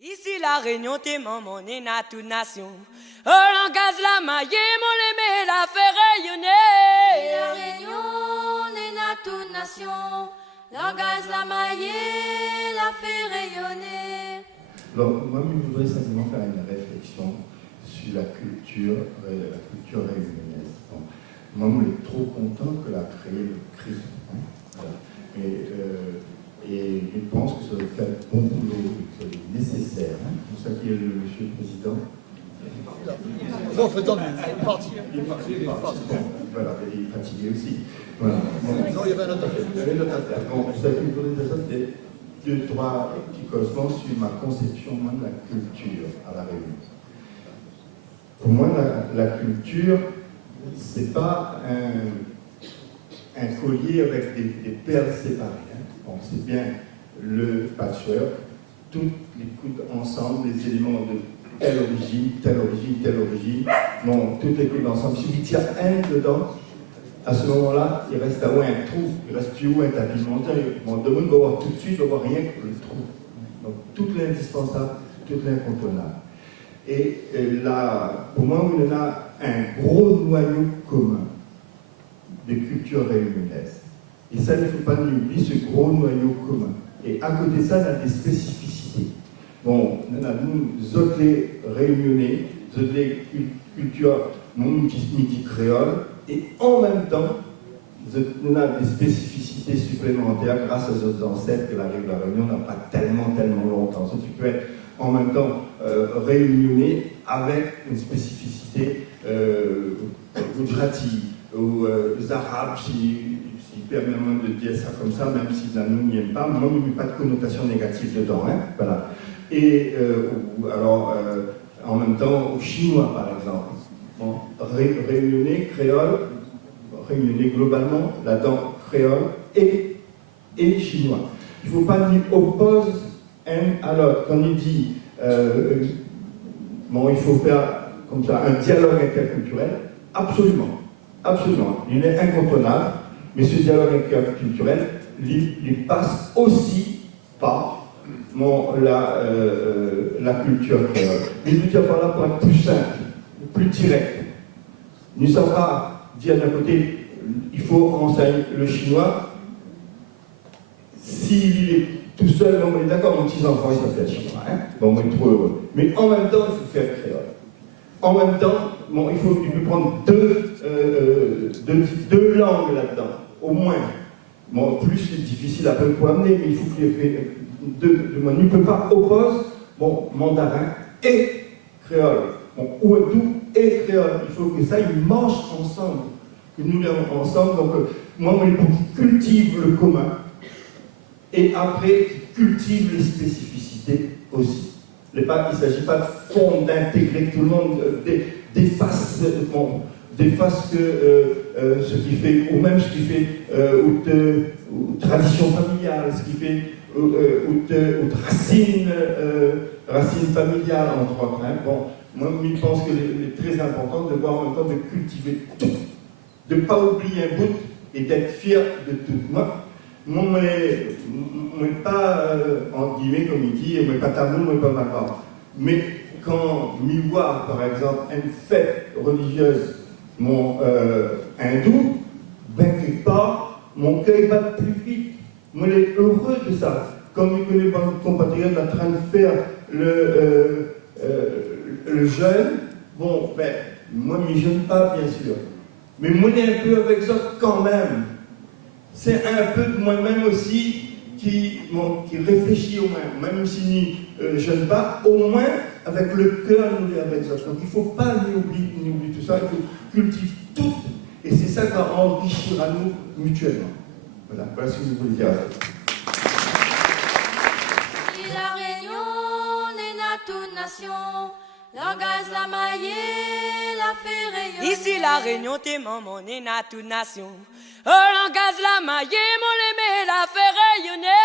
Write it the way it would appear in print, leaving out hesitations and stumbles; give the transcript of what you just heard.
Ici la Réunion, t'es maman, est na toute nation. Oh, langage la maille, mon l'aimé, la fait rayonner. La Réunion, est na toute nation. Langage la maille, la fait rayonner. Alors, moi, je voudrais simplement faire une réflexion sur la culture réunionnaise. Bon, moi, je suis trop content que la créé le CRI. Hein, voilà. Et je pense que ça va faire bon boulot, que c'est nécessaire. Hein, pour ça qu'il y a le Monsieur le Président. Non, prétendu, il est parti. Il est parti. Bon, voilà, il est fatigué aussi. Voilà. Bon, non, il y avait un autre affaire. Il y avait une autre affaire. Bon, ça fait une deux, trois petits cosmos sur ma conception moi, de la culture à la Réunion. Pour moi, la culture, c'est pas un collier avec des perles séparées. Hein. Bon, c'est bien le patchwork, toutes les coudes ensemble, les éléments de telle origine, telle origine, telle origine. Bon, toutes les coudes ensemble. Si il y a un dedans, à ce moment-là, il reste là-haut un trou, il reste plus haut un tapis montagne. Bon, le monde va voir tout de suite, va voir rien que le trou. Donc, tout l'indispensable, tout l'incontournable. Et là, pour moi, on a un gros noyau commun de culture réunionnaise. Et ça, il ne faut pas oublier ce gros noyau commun. Et à côté de ça, on a des spécificités. Bon, on a nous autres les réunionnais, nous autres les cultures midi créole, et en même temps, on a des spécificités supplémentaires grâce aux autres ancêtres que la Réunion n'a pas tellement longtemps. Ça, tu peux être en même temps réunionnais avec une spécificité gujarati ou arabe, si permet de dire ça comme ça, même si ça nous n'y aime pas. Moi, il n'y a pas de connotation négative dedans. Hein, voilà. Et alors, en même temps, au chinois, par exemple. Bon, réunionnais, créole, réunionnais globalement, là-dedans, créole et chinois. Il ne faut pas ni oppose un à l'autre. Quand il dit, bon, il faut faire comme ça un dialogue interculturel, absolument, absolument. Il est incontournable, mais ce dialogue interculturel, il passe aussi par la culture créole. Mais je veux dire par là pour être plus simple, plus direct. Nous ne sommes pas dire d'un côté, il faut enseigner le chinois. S'il est tout seul, bon, on est d'accord, mon petit enfant, il s'appelle chinois. Hein, bon, moi, il est trop heureux. Mais en même temps, il faut faire créole. En même temps, bon, il peut prendre deux langues là-dedans, au moins. Bon, plus c'est difficile à peu pour amener, mais il faut qu'il y ait deux. Il ne peut pas opposer mandarin et créole. Bon, ouadou et créole. Il faut que ça, ils marchent ensemble. Que nous l'avons ensemble. Donc, moi, il faut qu'ils cultivent le commun. Et après, qu'ils cultivent les spécificités aussi. Il ne s'agit pas de fond d'intégrer tout le monde, des faces que ce qui fait, ou même ce qui fait, ou tradition familiale, ce qui fait, ou racines familiales, entre autres. Hein. Bon, moi, je pense qu'il est très important de voir en même temps de cultiver tout, de ne pas oublier un bout et d'être fier de tout. Moi, je ne suis pas, en guillemets, comme il dit, je ne suis pas tabou, je ne suis pas d'accord. Mais quand je vois, par exemple, une fête religieuse hindoue, ben quelque part, mon cœur bat plus vite. Moi, je suis heureux de ça. Comme je connais mon compatriote en train de faire le jeûne, bon, ben, moi, je ne jeûne pas, bien sûr. Mais moi, je suis un peu avec ça quand même. C'est un peu de moi-même aussi qui réfléchit au moins, même si je ne jeûne pas, au moins avec le cœur, nous est avec ça. Donc il ne faut pas oublier tout ça, il faut cultiver tout, et c'est ça qui va enrichir à nous mutuellement. Voilà ce que je voulais dire. Si la Réunion est na toute nation, langage la maille, la fait rayonner. Ici la Réunion, t'es maman, est na toute nation. Oh, langage la maille, mon l'aimé, la fait rayonner.